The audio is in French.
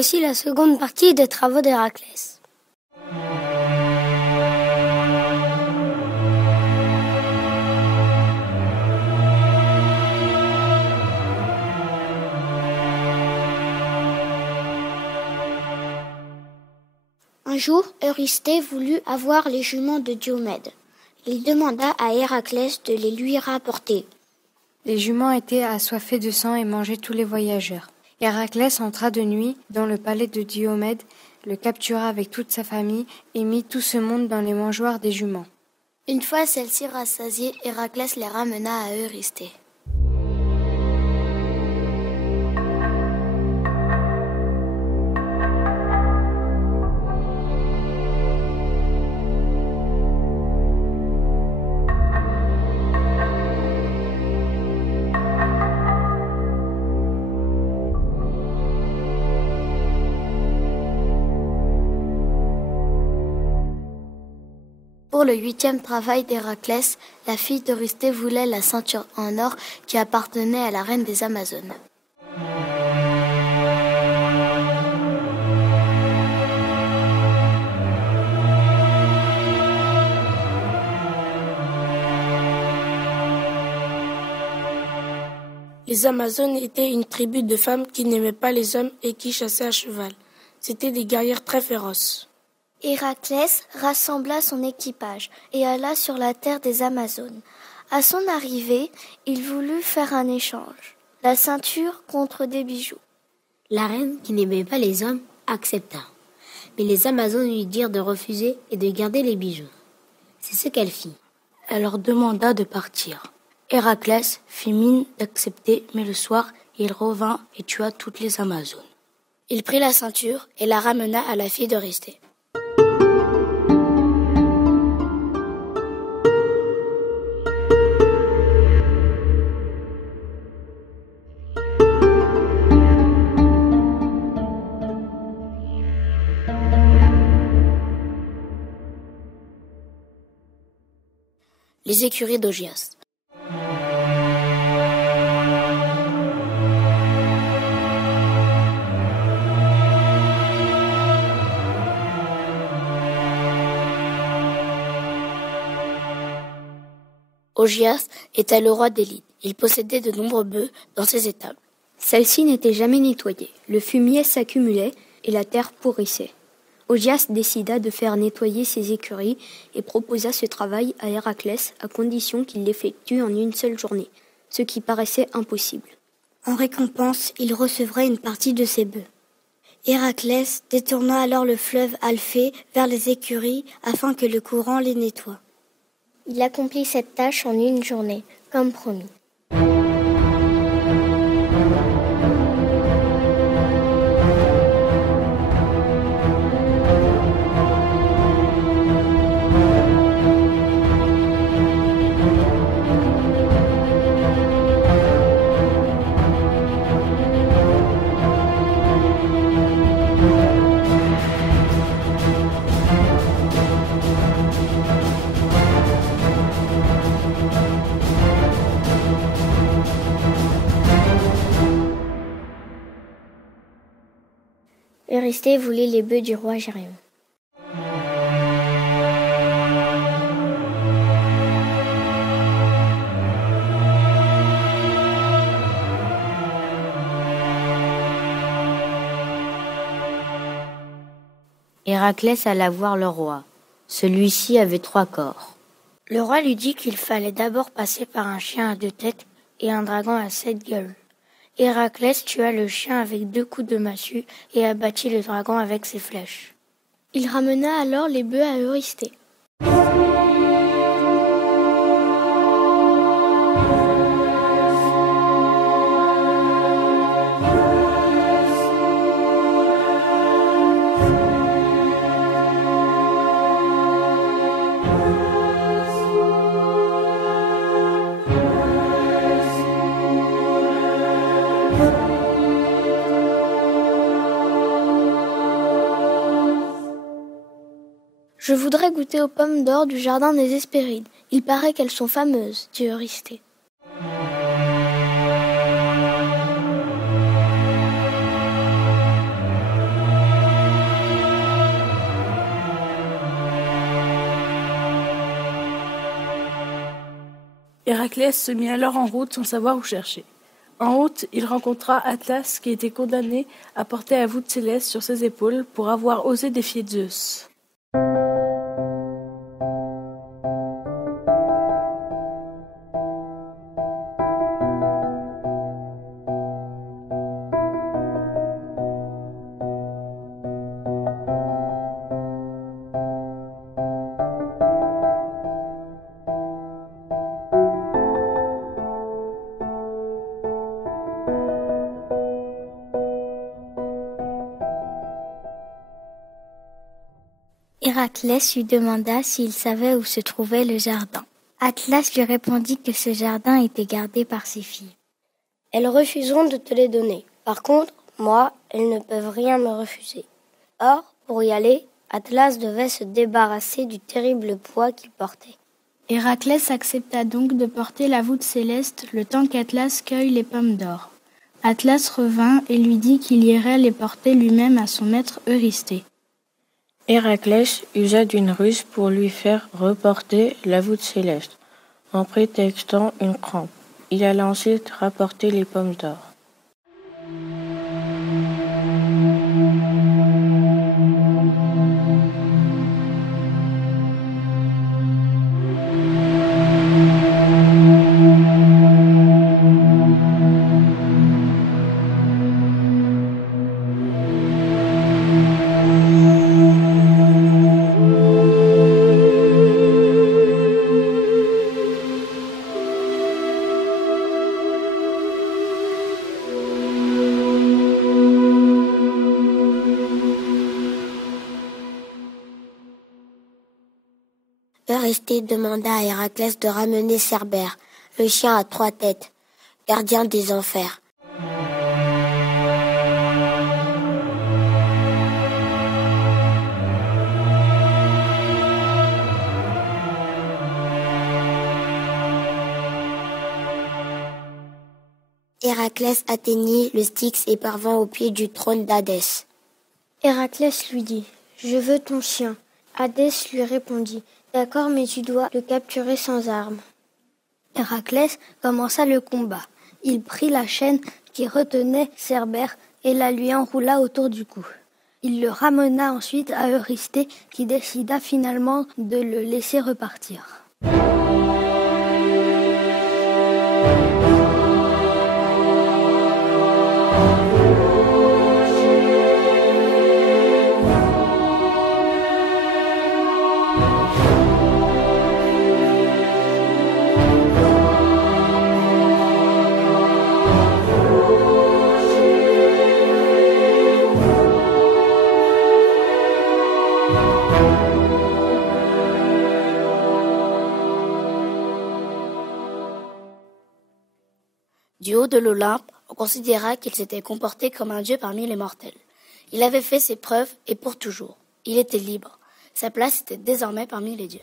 Voici la seconde partie des travaux d'Héraclès. Un jour, Eurysthée voulut avoir les juments de Diomède. Il demanda à Héraclès de les lui rapporter. Les juments étaient assoiffés de sang et mangeaient tous les voyageurs. Héraclès entra de nuit dans le palais de Diomède, le captura avec toute sa famille et mit tout ce monde dans les mangeoires des juments. Une fois celles-ci rassasiées, Héraclès les ramena à Eurysthée. Pour le 8e travail d'Héraclès, la fille d'Eurysthée voulait la ceinture en or qui appartenait à la reine des Amazones. Les Amazones étaient une tribu de femmes qui n'aimaient pas les hommes et qui chassaient à cheval. C'étaient des guerrières très féroces. Héraclès rassembla son équipage et alla sur la terre des Amazones. À son arrivée, il voulut faire un échange, la ceinture contre des bijoux. La reine, qui n'aimait pas les hommes, accepta. Mais les Amazones lui dirent de refuser et de garder les bijoux. C'est ce qu'elle fit. Elle leur demanda de partir. Héraclès fit mine d'accepter, mais le soir, il revint et tua toutes les Amazones. Il prit la ceinture et la ramena à la fille d'Eurysthée. Les écuries d'Augias. Augias était le roi d'Élide. Il possédait de nombreux bœufs dans ses étables. Celles-ci n'étaient jamais nettoyées. Le fumier s'accumulait et la terre pourrissait. Augias décida de faire nettoyer ses écuries et proposa ce travail à Héraclès à condition qu'il l'effectue en une seule journée, ce qui paraissait impossible. En récompense, il recevrait une partie de ses bœufs. Héraclès détourna alors le fleuve Alphée vers les écuries afin que le courant les nettoie. Il accomplit cette tâche en une journée, comme promis. Eurysthée voulait les bœufs du roi Gérion. Héraclès alla voir le roi. Celui-ci avait 3 corps. Le roi lui dit qu'il fallait d'abord passer par un chien à 2 têtes et un dragon à 7 gueules. Héraclès tua le chien avec 2 coups de massue et abattit le dragon avec ses flèches. Il ramena alors les bœufs à Eurysthée. Je voudrais goûter aux pommes d'or du jardin des Hespérides. Il paraît qu'elles sont fameuses, dit Eurysthée. Héraclès se mit alors en route sans savoir où chercher. En route, il rencontra Atlas qui était condamné à porter la voûte céleste sur ses épaules pour avoir osé défier Zeus. Héraclès lui demanda s'il savait où se trouvait le jardin. Atlas lui répondit que ce jardin était gardé par ses filles. « Elles refuseront de te les donner. Par contre, moi, elles ne peuvent rien me refuser. » Or, pour y aller, Atlas devait se débarrasser du terrible poids qu'il portait. Héraclès accepta donc de porter la voûte céleste le temps qu'Atlas cueille les pommes d'or. Atlas revint et lui dit qu'il irait les porter lui-même à son maître Eurysthée. Héraclès usa d'une ruse pour lui faire reporter la voûte céleste, en prétextant une crampe. Il alla ensuite rapporter les pommes d'or. Eurysthée demanda à Héraclès de ramener Cerbère, le chien à 3 têtes, gardien des enfers. Héraclès atteignit le Styx et parvint au pied du trône d'Hadès. Héraclès lui dit « Je veux ton chien ». Hadès lui répondit « D'accord, mais tu dois le capturer sans armes. » Héraclès commença le combat. Il prit la chaîne qui retenait Cerbère et la lui enroula autour du cou. Il le ramena ensuite à Eurysthée qui décida finalement de le laisser repartir. Du haut de l'Olympe, on considéra qu'il s'était comporté comme un dieu parmi les mortels. Il avait fait ses preuves et pour toujours. Il était libre. Sa place était désormais parmi les dieux.